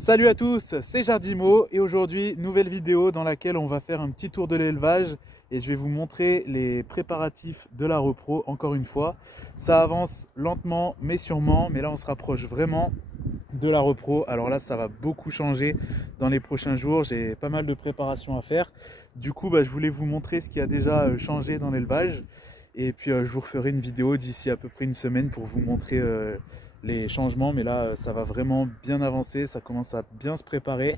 Salut à tous, c'est Jardimo et aujourd'hui nouvelle vidéo dans laquelle on va faire un petit tour de l'élevage et je vais vous montrer les préparatifs de la repro. Encore une fois, ça avance lentement mais sûrement, mais là on se rapproche vraiment de la repro. Alors là ça va beaucoup changer dans les prochains jours, j'ai pas mal de préparations à faire. Du coup je voulais vous montrer ce qui a déjà changé dans l'élevage et puis je vous referai une vidéo d'ici à peu près une semaine pour vous montrer les changements, mais là ça va vraiment bien avancer, ça commence à bien se préparer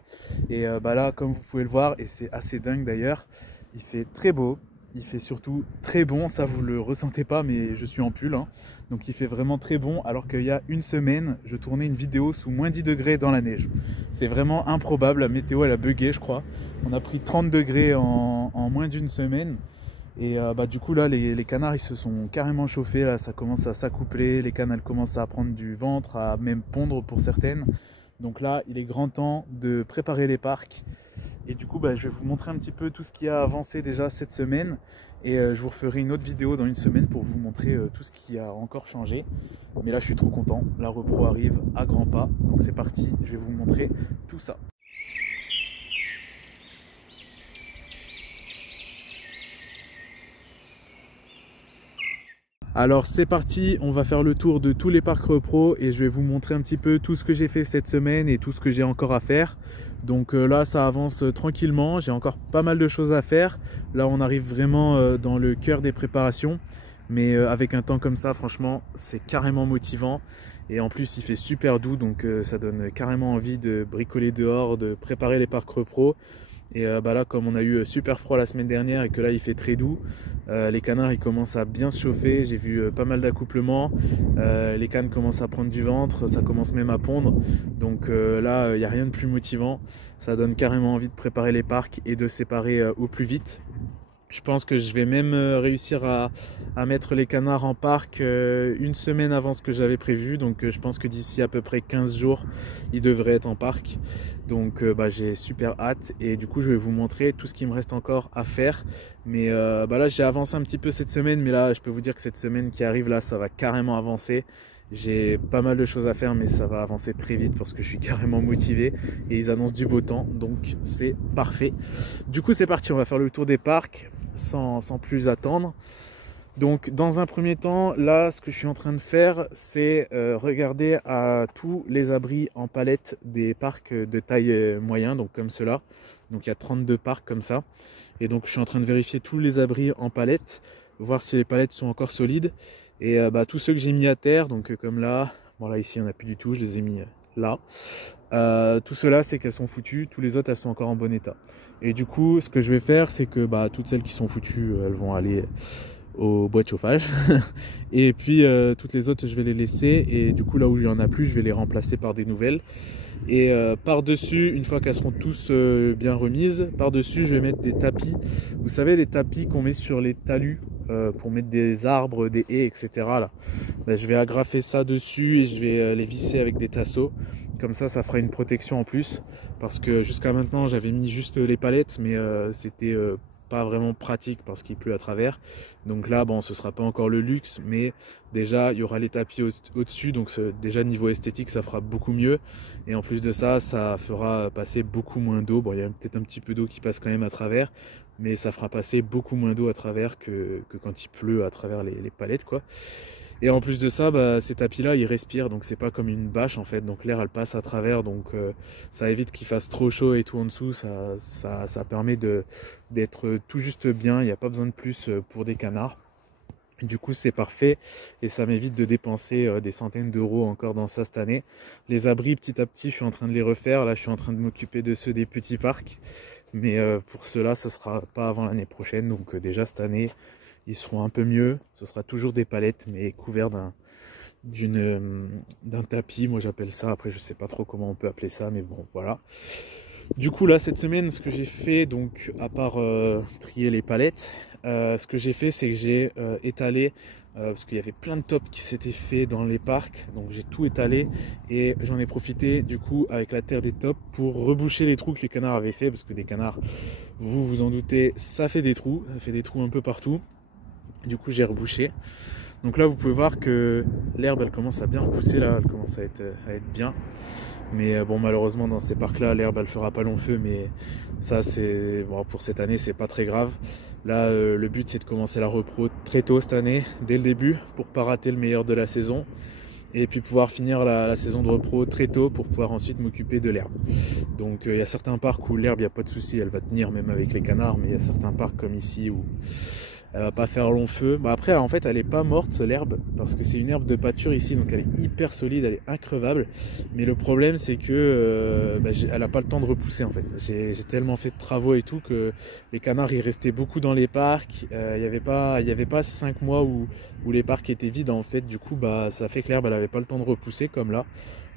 et là comme vous pouvez le voir, et c'est assez dingue d'ailleurs, il fait très beau, il fait surtout très bon, ça vous le ressentez pas mais je suis en pull hein. Donc il fait vraiment très bon alors qu'il y a une semaine je tournais une vidéo sous moins 10 degrés dans la neige. C'est vraiment improbable, la météo elle a bugué je crois, on a pris 30 degrés en moins d'une semaine. Et du coup là les canards ils se sont carrément chauffés, là ça commence à s'accoupler, les cannes elles commencent à prendre du ventre, à même pondre pour certaines. Donc là il est grand temps de préparer les parcs. Et du coup je vais vous montrer un petit peu tout ce qui a avancé déjà cette semaine. Et je vous referai une autre vidéo dans une semaine pour vous montrer tout ce qui a encore changé. Mais là je suis trop content, la repro arrive à grands pas. Donc c'est parti, je vais vous montrer tout ça. Alors c'est parti, on va faire le tour de tous les parcs repro et je vais vous montrer un petit peu tout ce que j'ai fait cette semaine et tout ce que j'ai encore à faire. Donc là ça avance tranquillement, j'ai encore pas mal de choses à faire. Là on arrive vraiment dans le cœur des préparations, mais avec un temps comme ça franchement c'est carrément motivant. Et en plus il fait super doux, donc ça donne carrément envie de bricoler dehors, de préparer les parcs repro. Et là comme on a eu super froid la semaine dernière et que là il fait très doux, les canards ils commencent à bien se chauffer, j'ai vu pas mal d'accouplements, les cannes commencent à prendre du ventre, ça commence même à pondre. Donc là il n'y a rien de plus motivant, ça donne carrément envie de préparer les parcs et de séparer au plus vite. Je pense que je vais même réussir à mettre les canards en parc une semaine avant ce que j'avais prévu. Donc je pense que d'ici à peu près 15 jours, ils devraient être en parc. Donc j'ai super hâte. Et du coup, je vais vous montrer tout ce qui me reste encore à faire. Mais là, j'ai avancé un petit peu cette semaine. Mais là, je peux vous dire que cette semaine qui arrive, là, ça va carrément avancer. J'ai pas mal de choses à faire mais ça va avancer très vite parce que je suis carrément motivé et ils annoncent du beau temps, donc c'est parfait. Du coup c'est parti, on va faire le tour des parcs sans plus attendre. Donc dans un premier temps, là ce que je suis en train de faire c'est regarder à tous les abris en palette des parcs de taille moyen, donc comme cela. Donc il y a 32 parcs comme ça et donc je suis en train de vérifier tous les abris en palette, voir si les palettes sont encore solides. Et tous ceux que j'ai mis à terre, donc comme là, bon là ici on n'a plus du tout, je les ai mis là. Tout cela c'est qu'elles sont foutues, tous les autres elles sont encore en bon état. Et du coup ce que je vais faire c'est que toutes celles qui sont foutues elles vont aller au bois de chauffage. Et puis toutes les autres je vais les laisser et du coup là où il n'y en a plus je vais les remplacer par des nouvelles. Et par-dessus, une fois qu'elles seront tous bien remises, par-dessus je vais mettre des tapis. Vous savez les tapis qu'on met sur les talus pour mettre des arbres, des haies, etc. Là. Je vais agrafer ça dessus et je vais les visser avec des tasseaux. Comme ça fera une protection en plus. Parce que jusqu'à maintenant j'avais mis juste les palettes, mais c'était pas vraiment pratique parce qu'il pleut à travers. Donc là bon ce sera pas encore le luxe, mais déjà il y aura les tapis au-dessus, donc déjà niveau esthétique ça fera beaucoup mieux. Et en plus de ça, ça fera passer beaucoup moins d'eau. Bon il y a peut-être un petit peu d'eau qui passe quand même à travers, mais ça fera passer beaucoup moins d'eau à travers que quand il pleut à travers les palettes quoi. Et en plus de ça, ces tapis là ils respirent, donc c'est pas comme une bâche en fait, donc l'air elle passe à travers, donc ça évite qu'il fasse trop chaud et tout en dessous, ça permet d'être tout juste bien, il n'y a pas besoin de plus pour des canards. Du coup c'est parfait et ça m'évite de dépenser des centaines d'euros encore dans ça cette année. Les abris petit à petit je suis en train de les refaire, là je suis en train de m'occuper de ceux des petits parcs, mais pour ceux-là ce sera pas avant l'année prochaine, donc déjà cette année ils seront un peu mieux, ce sera toujours des palettes mais couverts d'un tapis, moi j'appelle ça, après je sais pas trop comment on peut appeler ça, mais bon voilà. Du coup là cette semaine ce que j'ai fait, donc à part trier les palettes, ce que j'ai fait c'est que j'ai étalé, parce qu'il y avait plein de tops qui s'étaient faits dans les parcs, donc j'ai tout étalé et j'en ai profité du coup avec la terre des tops pour reboucher les trous que les canards avaient fait, parce que des canards, vous vous en doutez, ça fait des trous un peu partout. Du coup j'ai rebouché. Donc là vous pouvez voir que l'herbe elle commence à bien repousser, là elle commence à être bien. Mais bon, malheureusement dans ces parcs là l'herbe elle fera pas long feu, mais ça c'est bon, pour cette année c'est pas très grave. Là le but c'est de commencer la repro très tôt cette année, dès le début, pour pas rater le meilleur de la saison. Et puis pouvoir finir la saison de repro très tôt pour pouvoir ensuite m'occuper de l'herbe. Donc il y a certains parcs où l'herbe il n'y a pas de souci, elle va tenir même avec les canards, mais il y a certains parcs comme ici où elle va pas faire long feu. Bah après en fait elle est pas morte l'herbe, parce que c'est une herbe de pâture ici, donc elle est hyper solide, elle est increvable. Mais le problème c'est que elle a pas le temps de repousser en fait. J'ai tellement fait de travaux et tout que les canards ils restaient beaucoup dans les parcs. Il y avait pas 5 mois où les parcs étaient vides en fait. Du coup bah ça fait que l'herbe elle avait pas le temps de repousser comme là.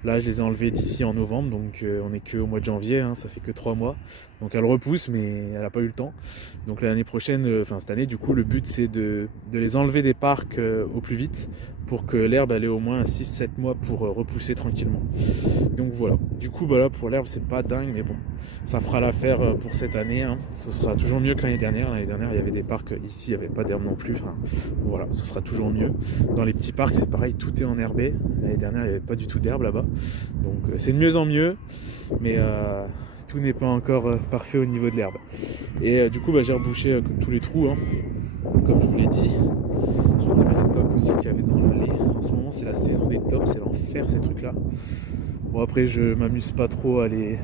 Là je les ai enlevés d'ici en novembre, donc on est que au mois de janvier, hein, ça fait que 3 mois. Donc elle repousse mais elle n'a pas eu le temps. Donc l'année prochaine, enfin cette année du coup le but c'est de les enlever des parcs au plus vite pour que l'herbe elle ait au moins 6-7 mois pour repousser tranquillement. Donc voilà, du coup bah là pour l'herbe c'est pas dingue, mais bon, ça fera l'affaire pour cette année, hein. Ce sera toujours mieux que l'année dernière. L'année dernière il y avait des parcs, ici il n'y avait pas d'herbe non plus, enfin voilà, ce sera toujours mieux. Dans les petits parcs c'est pareil, tout est enherbé. L'année dernière il n'y avait pas du tout d'herbe là-bas, donc c'est de mieux en mieux, mais tout n'est pas encore parfait au niveau de l'herbe. Et du coup bah, j'ai rebouché tous les trous, hein, comme je vous l'ai dit. J'ai enlevé les tops aussi qu'il y avait dans l'allée. En ce moment c'est la saison des tops, c'est l'enfer ces trucs là. Bon après je m'amuse pas trop à les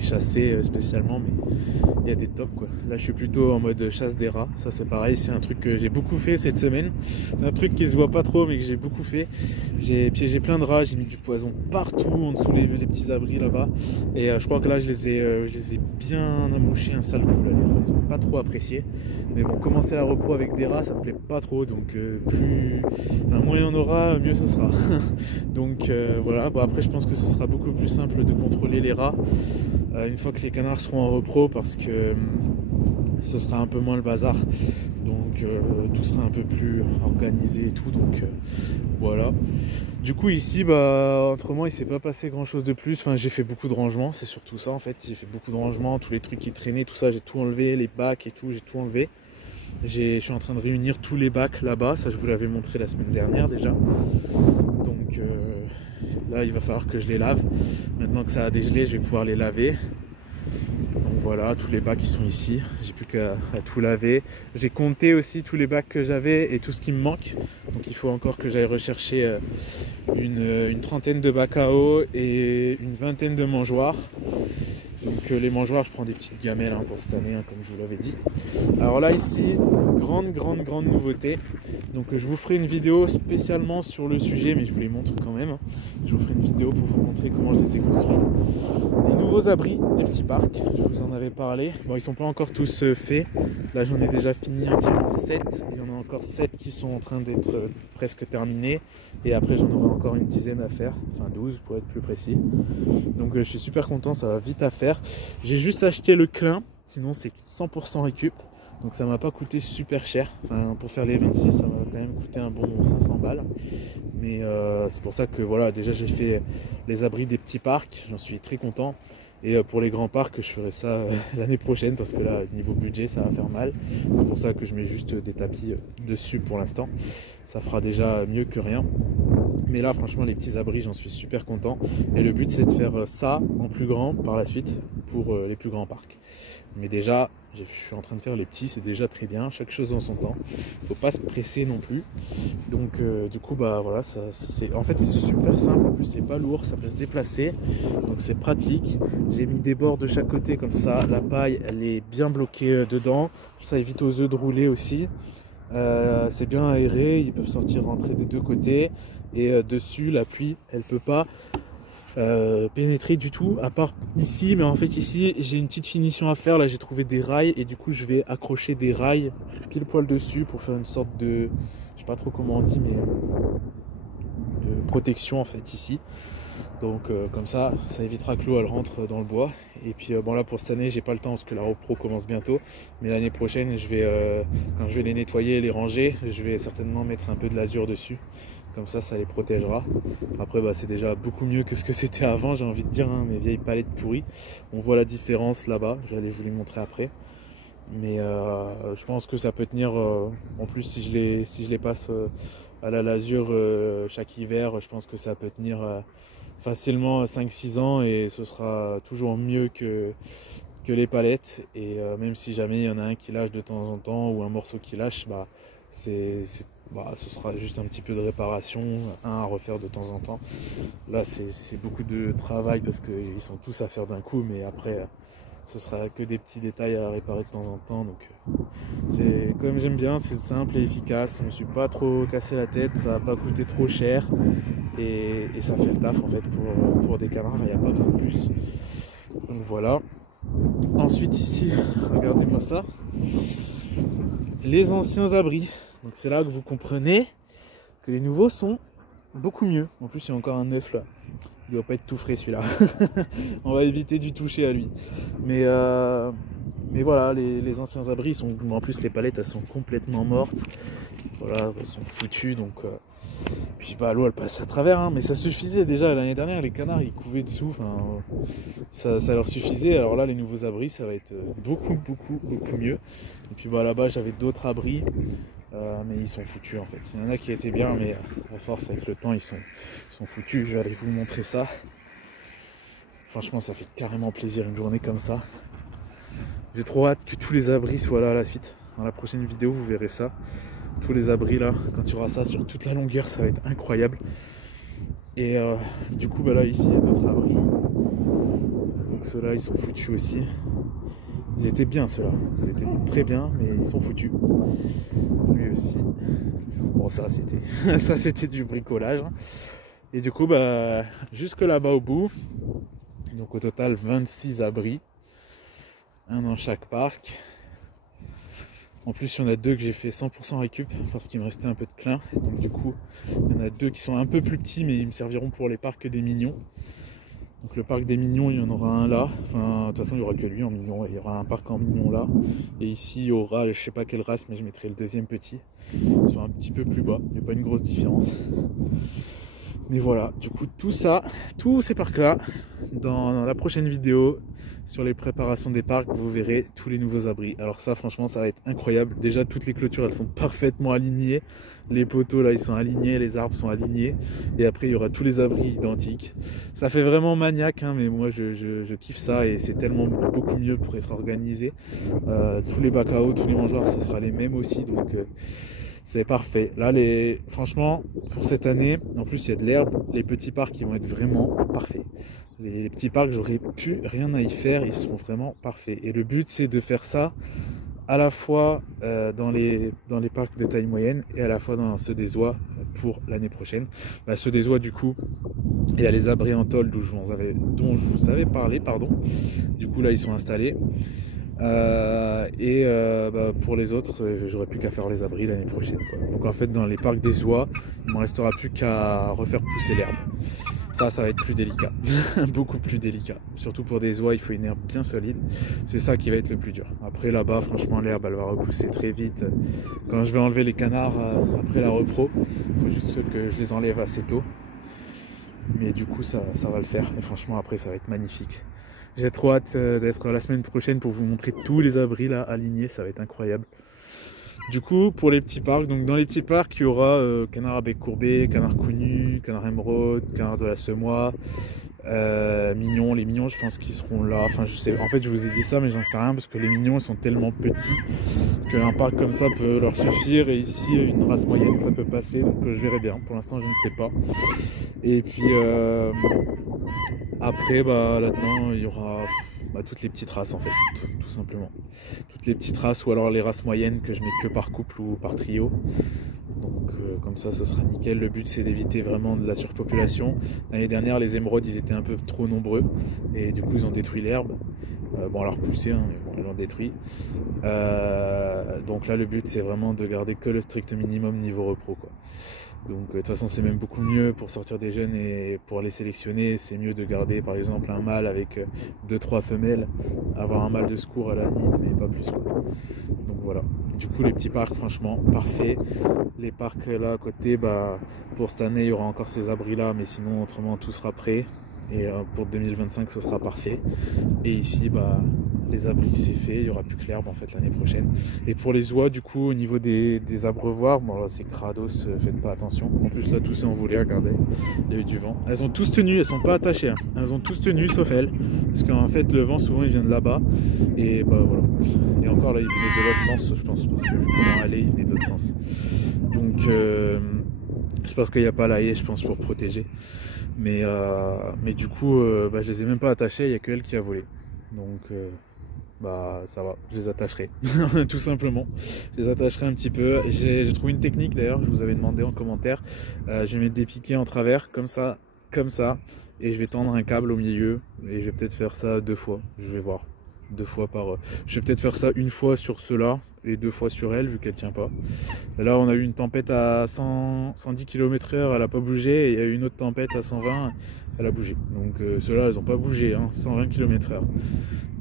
chasser spécialement, mais il y a des tops quoi. Là je suis plutôt en mode chasse des rats, ça c'est pareil, c'est un truc que j'ai beaucoup fait cette semaine. C'est un truc qui se voit pas trop mais que j'ai beaucoup fait. J'ai piégé plein de rats, j'ai mis du poison partout en dessous les petits abris là-bas. Et je crois que là je les ai bien amouchés un sale coup là, les rats, ils ont pas trop apprécié. Mais bon, commencer la repro avec des rats ça me plaît pas trop, donc moins il y en aura, mieux ce sera. Donc voilà, bon, après je pense que ce sera beaucoup plus simple de contrôler les rats une fois que les canards seront en repro, parce que ce sera un peu moins le bazar, donc tout sera un peu plus organisé et tout, donc voilà. Du coup ici bah autrement il s'est pas passé grand chose de plus, enfin j'ai fait beaucoup de rangements, c'est surtout ça en fait, j'ai fait beaucoup de rangements, tous les trucs qui traînaient, tout ça j'ai tout enlevé, les bacs et tout, j'ai tout enlevé. Je suis en train de réunir tous les bacs là-bas, ça je vous l'avais montré la semaine dernière déjà. Donc là il va falloir que je les lave. Maintenant que ça a dégelé, je vais pouvoir les laver. Donc voilà, tous les bacs qui sont ici, j'ai plus qu'à tout laver. J'ai compté aussi tous les bacs que j'avais et tout ce qui me manque. Donc il faut encore que j'aille rechercher une trentaine de bacs à eau et une vingtaine de mangeoires. Donc les mangeoires, je prends des petites gamelles hein, pour cette année, hein, comme je vous l'avais dit. Alors là ici, grande nouveauté. Donc je vous ferai une vidéo spécialement sur le sujet, mais je vous les montre quand même, hein. Je vous ferai une vidéo pour vous montrer comment je les ai construits. Les nouveaux abris des petits parcs, je vous en avais parlé. Bon, ils sont pas encore tous faits. Là j'en ai déjà fini entièrement 7. Il y en a encore 7 qui sont en train d'être presque terminés. Et après j'en aurai encore une dizaine à faire, enfin 12 pour être plus précis. Donc je suis super content, ça va vite à faire. J'ai juste acheté le clin, sinon c'est 100% récup. Donc ça m'a pas coûté super cher. Enfin, pour faire les 26 ça m'a quand même coûté un bon 500 balles. Mais c'est pour ça que voilà, déjà j'ai fait les abris des petits parcs, j'en suis très content. Et pour les grands parcs je ferai ça l'année prochaine, parce que là niveau budget ça va faire mal. C'est pour ça que je mets juste des tapis dessus pour l'instant. Ça fera déjà mieux que rien. Mais là franchement les petits abris j'en suis super content. Et le but c'est de faire ça en plus grand par la suite pour les plus grands parcs. Mais déjà je suis en train de faire les petits, c'est déjà très bien, chaque chose en son temps. Faut pas se presser non plus. Donc du coup bah voilà, en fait c'est super simple, en plus c'est pas lourd, ça peut se déplacer. Donc c'est pratique. J'ai mis des bords de chaque côté comme ça, la paille elle est bien bloquée dedans. Ça évite aux œufs de rouler aussi. C'est bien aéré, ils peuvent sortir rentrer des deux côtés. Et dessus la pluie elle peut pas pénétrer du tout, à part ici. Mais en fait ici j'ai une petite finition à faire. Là j'ai trouvé des rails et du coup je vais accrocher des rails pile poil dessus pour faire une sorte de, je sais pas trop comment on dit, mais de protection en fait ici. Donc comme ça évitera que l'eau elle rentre dans le bois. Et puis bon là pour cette année j'ai pas le temps parce que la repro commence bientôt, mais l'année prochaine je vais quand je vais les nettoyer et les ranger, je vais certainement mettre un peu de l'azur dessus. Comme ça les protégera. Après bah, c'est déjà beaucoup mieux que ce que c'était avant, j'ai envie de dire, hein, mes vieilles palettes pourries. On voit la différence là-bas, j'allais vous les montrer après. Mais je pense que ça peut tenir, en plus si je les passe à la lasure chaque hiver, je pense que ça peut tenir facilement 5-6 ans et ce sera toujours mieux que les palettes. Et même si jamais il y en a un qui lâche de temps en temps ou un morceau qui lâche, bah, ce sera juste un petit peu de réparation, à refaire de temps en temps. Là c'est beaucoup de travail parce qu'ils sont tous à faire d'un coup, mais après ce sera que des petits détails à réparer de temps en temps. Donc c'est quand même, j'aime bien, c'est simple et efficace, je me suis pas trop cassé la tête, ça n'a pas coûté trop cher et ça fait le taf en fait pour des canards, il n'y a pas besoin de plus. Donc voilà. Ensuite ici, regardez-moi ça, les anciens abris. Donc c'est là que vous comprenez que les nouveaux sont beaucoup mieux. En plus il y a encore un neuf là, il doit pas être tout frais celui-là. On va éviter d'y toucher à lui. Mais voilà, les anciens abris sont, en plus les palettes elles sont complètement mortes. Voilà, elles sont foutues, donc puis bah, l'eau elle passe à travers, hein, mais ça suffisait déjà l'année dernière, les canards ils couvaient dessous, ça leur suffisait. Alors là les nouveaux abris ça va être beaucoup mieux. Et puis bah là-bas j'avais d'autres abris, mais ils sont foutus en fait. Il y en a qui étaient bien, mais à force avec le temps ils sont foutus. Je vais aller vous montrer ça. Franchement ça fait carrément plaisir une journée comme ça. J'ai trop hâte que tous les abris soient là à la suite. Dans la prochaine vidéo vous verrez ça. Tous les abris là, quand tu auras ça sur toute la longueur, ça va être incroyable. Et du coup bah là ici il y a d'autres abris. Donc ceux-là ils sont foutus aussi. Ils étaient bien ceux-là, ils étaient très bien, mais ils sont foutus. Lui aussi. Bon ça c'était ça c'était du bricolage. Et du coup bah jusque là-bas au bout. Donc au total 26 abris. Un dans chaque parc. En plus, il y en a deux que j'ai fait 100% récup parce qu'il me restait un peu de clin. Donc du coup, il y en a deux qui sont un peu plus petits, mais ils me serviront pour les parcs des mignons. Donc le parc des mignons, il y en aura un là. Enfin, de toute façon, il n'y aura que lui en mignon. Il y aura un parc en mignon là. Et ici, il y aura, je sais pas quelle race, mais je mettrai le deuxième petit. Ils sont un petit peu plus bas. Il n'y a pas une grosse différence. Mais voilà, du coup, tout ça, tous ces parcs-là, dans la prochaine vidéo, sur les préparations des parcs, vous verrez tous les nouveaux abris. Alors ça, franchement, ça va être incroyable. Déjà, toutes les clôtures, elles sont parfaitement alignées. Les poteaux, là, ils sont alignés, les arbres sont alignés. Et après, il y aura tous les abris identiques. Ça fait vraiment maniaque, hein, mais moi, je kiffe ça et c'est tellement beaucoup mieux pour être organisé. Tous les bacs à eau, tous les mangeoires, ce sera les mêmes aussi, donc... c'est parfait. Là, franchement, pour cette année, en plus il y a de l'herbe, les petits parcs ils vont être vraiment parfaits. Les petits parcs, j'aurais plus rien à y faire, ils sont vraiment parfaits. Et le but, c'est de faire ça à la fois dans les parcs de taille moyenne et à la fois dans ceux des oies pour l'année prochaine. Bah, ceux des oies, du coup, il y a les abris en tôle dont je vous avais parlé, pardon. Du coup, là, ils sont installés. Bah, pour les autres, j'aurais plus qu'à faire les abris l'année prochaine, quoi. Donc en fait dans les parcs des oies, il ne me restera plus qu'à refaire pousser l'herbe. Ça va être plus délicat, beaucoup plus délicat. Surtout pour des oies, il faut une herbe bien solide. C'est ça qui va être le plus dur. Après là-bas, franchement, l'herbe elle va repousser très vite. Quand je vais enlever les canards après la repro, il faut juste que je les enlève assez tôt. Mais du coup ça va le faire. Et franchement après ça va être magnifique. J'ai trop hâte d'être la semaine prochaine pour vous montrer tous les abris là alignés, ça va être incroyable. Du coup, pour les petits parcs, donc dans les petits parcs, il y aura canard à bec courbé, canard cou nu, canard émeraude, canard de la semois, mignons. Les mignons, je pense qu'ils seront là. Enfin, je sais. En fait, je vous ai dit ça, mais j'en sais rien parce que les mignons, ils sont tellement petits qu'un parc comme ça peut leur suffire. Et ici, une race moyenne, ça peut passer. Donc, je verrai bien. Pour l'instant, je ne sais pas. Et puis après, bah là-dedans, il y aura toutes les petites races en fait, tout simplement. Toutes les petites races ou alors les races moyennes que je mets que par couple ou par trio. Donc comme ça, ce sera nickel. Le but, c'est d'éviter vraiment de la surpopulation. L'année dernière, les émeraudes, ils étaient un peu trop nombreux et du coup, ils ont détruit l'herbe. Bon, alors poussé, hein, mais bon, ils l'ont détruit. Donc là, le but, c'est vraiment de garder que le strict minimum niveau repro, quoi. Donc de toute façon c'est même beaucoup mieux pour sortir des jeunes et pour les sélectionner, c'est mieux de garder par exemple un mâle avec 2-3 femelles, avoir un mâle de secours à la limite mais pas plus, quoi. Donc voilà, du coup les petits parcs franchement parfaits. Les parcs là à côté, bah, pour cette année il y aura encore ces abris là, mais sinon autrement tout sera prêt. Et pour 2025 ce sera parfait. Et ici bah les abris c'est fait, il n'y aura plus que l'herbe en fait l'année prochaine. Et pour les oies du coup au niveau des abreuvoirs, bon là c'est crados, faites pas attention. En plus là tout s'est envolé, regardez, il y a eu du vent. Elles ont tous tenu, elles sont pas attachées, hein. Elles ont tous tenu sauf elles. Parce qu'en fait le vent souvent il vient de là-bas. Et bah voilà. Et encore là il venait de l'autre sens je pense, parce que vu comment aller il venait de l'autre sens. Donc c'est parce qu'il n'y a pas la haie je pense pour protéger. Mais du coup bah, je les ai même pas attachées, il n'y a que elle qui a volé. Donc bah ça va, je les attacherai tout simplement. Je les attacherai un petit peu. J'ai trouvé une technique d'ailleurs, je vous avais demandé en commentaire. Je vais mettre des piquets en travers comme ça, et je vais tendre un câble au milieu et je vais peut-être faire ça 2 fois, je vais voir. 2 fois par... Je vais peut-être faire ça 1 fois sur ceux-là et 2 fois sur elle vu qu'elle tient pas. Et là on a eu une tempête à 110 km/h, elle a pas bougé, et il y a eu une autre tempête à 120, elle a bougé. Donc ceux-là elles ont pas bougé, hein, 120 km/h.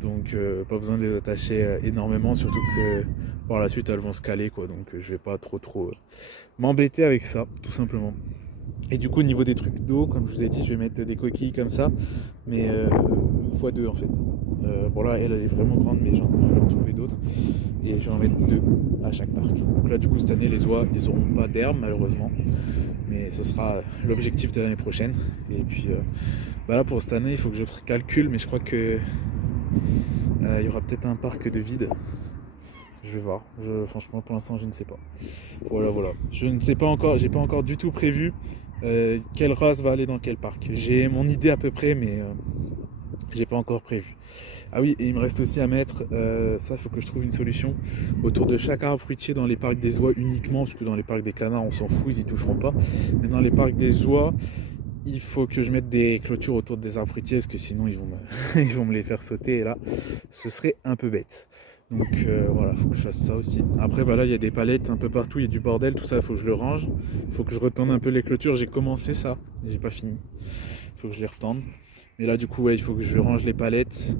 Donc pas besoin de les attacher énormément, surtout que par la suite elles vont se caler quoi. Donc je vais pas trop m'embêter avec ça tout simplement. Et du coup au niveau des trucs d'eau, comme je vous ai dit, je vais mettre des coquilles comme ça, mais x2 en fait. Bon là elle est vraiment grande, mais je vais en trouver d'autres et je vais en mettre 2 à chaque parc. Donc là du coup cette année les oies ils auront pas d'herbe malheureusement, mais ce sera l'objectif de l'année prochaine. Et puis bah là pour cette année il faut que je calcule, mais je crois que il y aura peut-être un parc de vide. Je vais voir, franchement pour l'instant je ne sais pas. Voilà, je ne sais pas encore, j'ai pas encore du tout prévu quelle race va aller dans quel parc. J'ai mon idée à peu près, mais j'ai pas encore prévu. Ah oui, et il me reste aussi à mettre, ça il faut que je trouve une solution, autour de chaque arbre fruitier dans les parcs des oies uniquement, parce que dans les parcs des canards on s'en fout, ils y toucheront pas. Mais dans les parcs des oies, il faut que je mette des clôtures autour des arbres fruitiers, parce que sinon ils vont ils vont me les faire sauter, et là ce serait un peu bête. Donc voilà, il faut que je fasse ça aussi. Après bah là il y a des palettes un peu partout, il y a du bordel, tout ça il faut que je le range. Il faut que je retende un peu les clôtures, j'ai commencé ça, j'ai pas fini. Il faut que je les retende. Mais là du coup ouais, il faut que je range les palettes,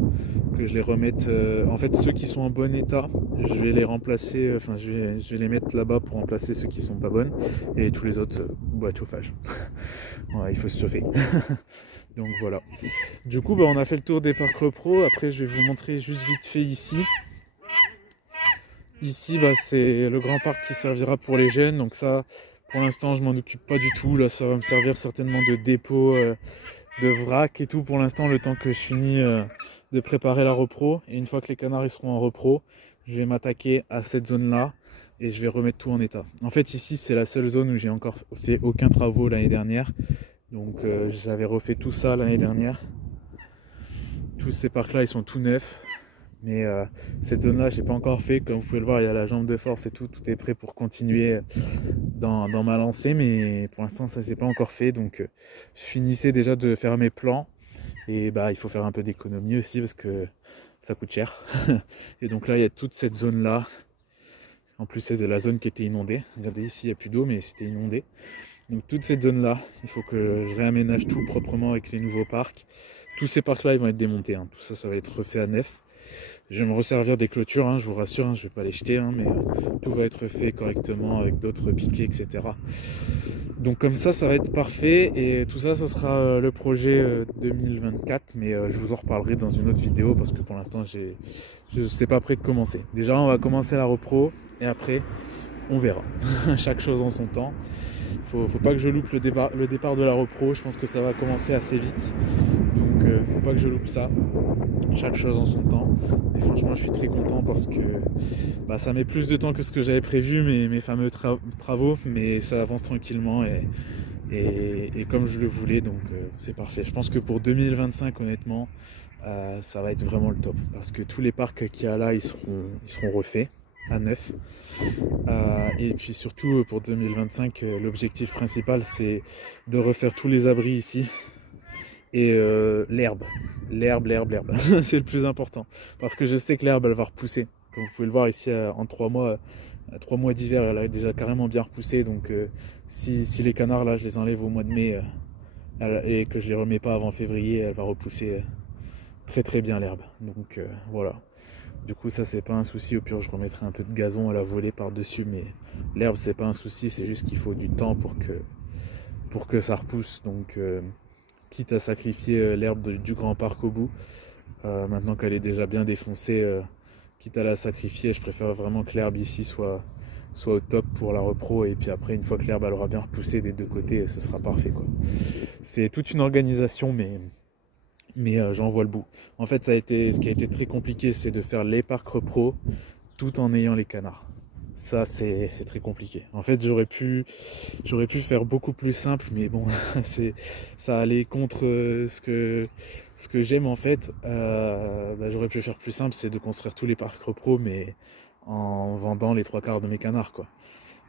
que je les remette. En fait ceux qui sont en bon état, je vais les remplacer, enfin je vais les mettre là-bas pour remplacer ceux qui sont pas bonnes. Et tous les autres, boîte de chauffage. Ouais, il faut se chauffer. Donc voilà. Du coup bah, on a fait le tour des parcs repro. Après je vais vous montrer juste vite fait ici. Ici bah, c'est le grand parc qui servira pour les jeunes. Donc ça pour l'instant je m'en occupe pas du tout. Là ça va me servir certainement de dépôt de vrac et tout pour l'instant, le temps que je finis de préparer la repro. Et une fois que les canards ils seront en repro, je vais m'attaquer à cette zone là et je vais remettre tout en état. En fait ici c'est la seule zone où j'ai encore fait aucun travaux l'année dernière. Donc j'avais refait tout ça l'année dernière. Tous ces parcs là ils sont tout neufs. Mais cette zone là j'ai pas encore fait. Comme vous pouvez le voir, il y a la jambe de force et tout est prêt pour continuer dans ma lancée, mais pour l'instant ça s'est pas encore fait. Donc je finissais déjà de faire mes plans, et bah il faut faire un peu d'économie aussi parce que ça coûte cher. Et donc là il y a toute cette zone là, en plus c'est de la zone qui était inondée. Regardez ici il n'y a plus d'eau, mais c'était inondé. Donc toute cette zone là il faut que je réaménage tout proprement avec les nouveaux parcs. Tous ces parcs là ils vont être démontés, hein. Tout ça ça va être refait à neuf. Je vais me resservir des clôtures, hein, je vous rassure, hein, je ne vais pas les jeter, hein, mais tout va être fait correctement avec d'autres piquets, etc. Donc comme ça va être parfait, et tout ça, ce sera le projet 2024, mais je vous en reparlerai dans une autre vidéo parce que pour l'instant, je ne sais pas prêt de commencer. Déjà, on va commencer la repro et après, on verra. Chaque chose en son temps. Faut pas que je loupe le départ de la repro, je pense que ça va commencer assez vite. Donc faut pas que je loupe ça. Chaque chose en son temps. Et franchement je suis très content parce que bah, ça met plus de temps que ce que j'avais prévu, mes fameux travaux, mais ça avance tranquillement et comme je le voulais, donc c'est parfait. Je pense que pour 2025 honnêtement ça va être vraiment le top parce que tous les parcs qu'il y a là ils seront refaits à neuf. Et puis surtout pour 2025 l'objectif principal c'est de refaire tous les abris ici et l'herbe c'est le plus important parce que je sais que l'herbe elle va repousser, comme vous pouvez le voir ici en 3 mois d'hiver elle a déjà carrément bien repoussé. Donc si les canards là je les enlève au mois de mai et que je les remets pas avant février, elle va repousser très bien l'herbe. Donc voilà. Du coup ça c'est pas un souci, au pire je remettrai un peu de gazon à la volée par dessus, mais l'herbe c'est pas un souci, c'est juste qu'il faut du temps pour que ça repousse. Donc quitte à sacrifier l'herbe du grand parc au bout, Maintenant qu'elle est déjà bien défoncée, quitte à la sacrifier, je préfère vraiment que l'herbe ici soit au top pour la repro, et puis après une fois que l'herbe elle aura bien repoussé des deux côtés, ce sera parfait quoi. C'est toute une organisation, mais j'en vois le bout. En fait, ce qui a été très compliqué, c'est de faire les parcs repro tout en ayant les canards. Ça, c'est très compliqué. En fait, j'aurais pu faire beaucoup plus simple, mais bon, ça allait contre ce que j'aime en fait. J'aurais pu faire plus simple, c'est de construire tous les parcs repro, mais en vendant les trois quarts de mes canards, quoi.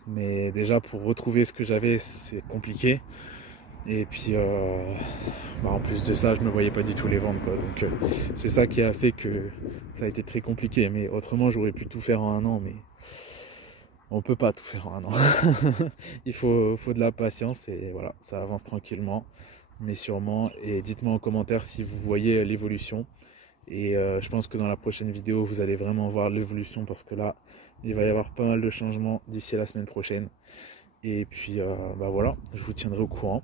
Mais déjà, pour retrouver ce que j'avais, c'est compliqué. Et puis, en plus de ça, je ne me voyais pas du tout les vendre, quoi. Donc, c'est ça qui a fait que ça a été très compliqué. Mais autrement, j'aurais pu tout faire en un an, mais on peut pas tout faire en un an. Il faut de la patience, et voilà, ça avance tranquillement, mais sûrement. Et dites-moi en commentaire si vous voyez l'évolution. Et je pense que dans la prochaine vidéo, vous allez vraiment voir l'évolution, parce que là, il va y avoir pas mal de changements d'ici la semaine prochaine. Et puis voilà, je vous tiendrai au courant.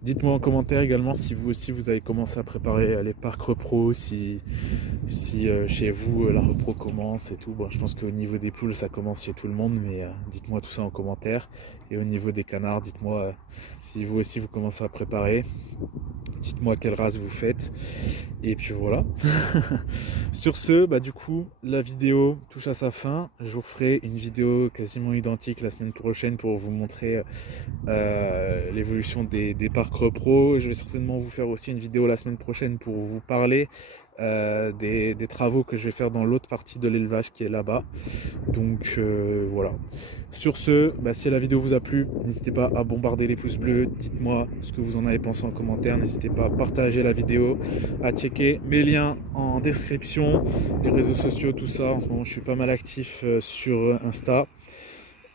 Dites-moi en commentaire également si vous aussi vous avez commencé à préparer les parcs repro, si chez vous la repro commence et tout. Bon, je pense qu'au niveau des poules ça commence chez tout le monde, mais dites-moi tout ça en commentaire. Et au niveau des canards, dites-moi si vous aussi vous commencez à préparer. Dites-moi quelle race vous faites. Et puis voilà. Sur ce, du coup, la vidéo touche à sa fin. Je vous ferai une vidéo quasiment identique la semaine prochaine pour vous montrer l'évolution des parcs repro. Je vais certainement vous faire aussi une vidéo la semaine prochaine pour vous parler des travaux que je vais faire dans l'autre partie de l'élevage qui est là-bas. Donc voilà. Sur ce, si la vidéo vous a plu, n'hésitez pas à bombarder les pouces bleus. Dites-moi ce que vous en avez pensé en commentaire. N'hésitez pas à partager la vidéo, à checker mes liens en description, les réseaux sociaux, tout ça. En ce moment, je suis pas mal actif sur Insta.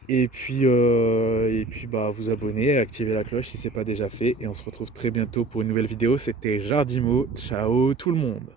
Et puis vous abonner, activer la cloche si ce n'est pas déjà fait. Et on se retrouve très bientôt pour une nouvelle vidéo. C'était Jardimo. Ciao tout le monde.